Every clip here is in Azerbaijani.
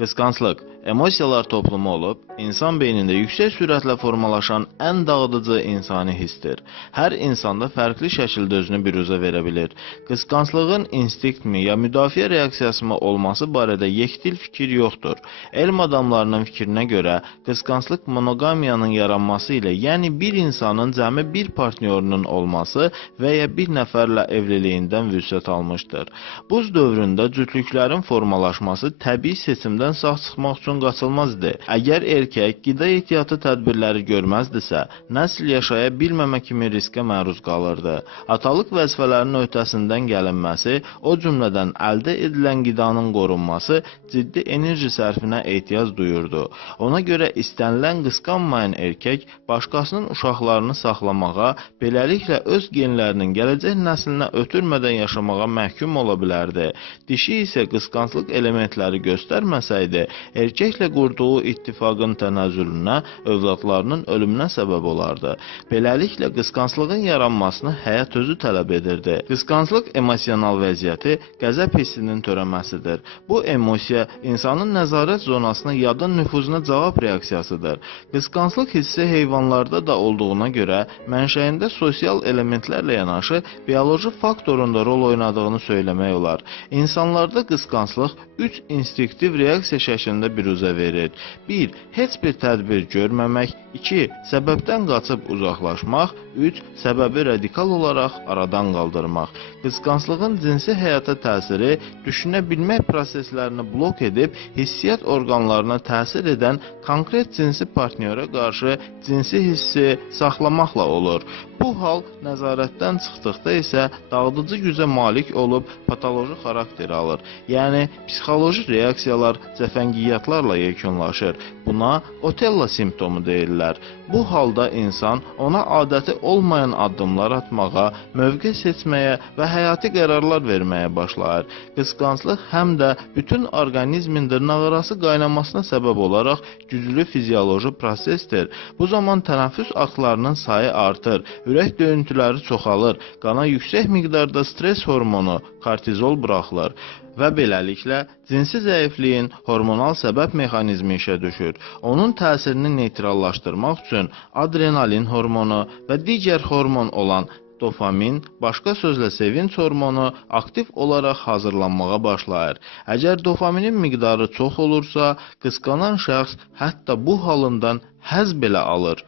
Qısqanclıq emosiyalar toplumu olub, insan beynində yüksək sürətlə formalaşan ən dağıdıcı insani hissdir. Hər insanda fərqli şəkildə özünü biruzə verə bilir. Qısqanclığın instinktmi ya müdafiə reaksiyasımı olması barədə yekdil fikir yoxdur. Elm adamlarının fikrinə görə, qısqanclıq monoqamiyanın yaranması ilə, yəni bir insanın cəmi bir partnyorunun olması və ya bir nəfərlə evliliyindən vüsət almışdır. Buz dövründə cütlüklərin formalaşması təbii seçimdən sağ çıxmaq üçün qaçılmazdır. Əgər erkək qida ehtiyatı tədbirləri görməzdisə, nəsil yaşaya bilməmə kimi riskə məruz qalırdı. Atalıq vəzifələrinin öhdəsindən gəlinməsi, o cümlədən əldə edilən qidanın qorunması ciddi enerji sərfinə ehtiyac duyurdu. Ona görə istənilən qısqanmayan erkək başqasının uşaqlarını saxlamağa, beləliklə öz genlərinin gələcək nəslinə ötürmədən yaşamağa məhkum ola bilərdi. Dişi isə qısqanclıq elementləri göstərməsəydi, erkəklə qurduğu ittifaqın tənəzzülünə, övladlarının ölümünə səbəb olardı. Beləliklə, qısqanclığın yaranmasını həyat özü tələb edirdi. Qısqanclıq emosional vəziyyəti qəzəb hissinin törəməsidir. Bu emosiya insanın nəzarət zonasına yadın nüfuzuna cavab reaksiyasıdır. Qısqanclıq hissi heyvanlarda da olduğuna görə, mənşəyində sosial elementlərlə yanaşı, bioloji faktorun da rol oynadığını söyləmək olar. İnsanlarda qısqanclıq 3 instinktiv reaksiya şəklində biruzə verir. 1. Heç bir tədbir görməmək. 2. Səbəbdən qaçıb uzaqlaşmaq. 3. Səbəbi radikal olaraq aradan qaldırmaq. Qısqanclığın cinsi həyata təsiri düşünə bilmək proseslərini blok edib, hissiyyat orqanlarına təsir edən konkret cinsi partnyorə qarşı cinsi hissi saxlamaqla olur. Bu hal nəzarətdən çıxdıqda isə dağıdıcı gücə malik olub patoloji xarakter alır. Yəni, psixoloji reaksiyalar cəfəngiyyatlarla yekunlaşır. Buna Otello simptomu deyirlər. Bu halda insan ona adəti olmayan addımlar atmağa, mövqe seçməyə və həyati qərarlar verməyə başlayır. Qısqanclıq həm də bütün orqanizmin dırnaqarası qaynamasına səbəb olaraq güclü fizioloji prosesdir. Bu zaman tənəffüs aktlarının sayı artır, ürək döyüntüləri çoxalır, qana yüksək miqdarda stres hormonu, kortizol buraxılır və beləliklə cinsi zəifliyin hormonal səbəb mexanizmi işə düşür. Onun təsirini neytrallaşdırmaq üçün adrenalin hormonu və digər hormon olan dopamin, başqa sözlə sevinç hormonu aktiv olaraq hazırlanmağa başlayır. Əgər dopaminin miqdarı çox olursa, qısqanan şəxs hətta bu halından həzz belə alır.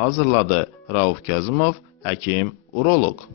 Hazırladı Rauf Kazımov, həkim, uroloq.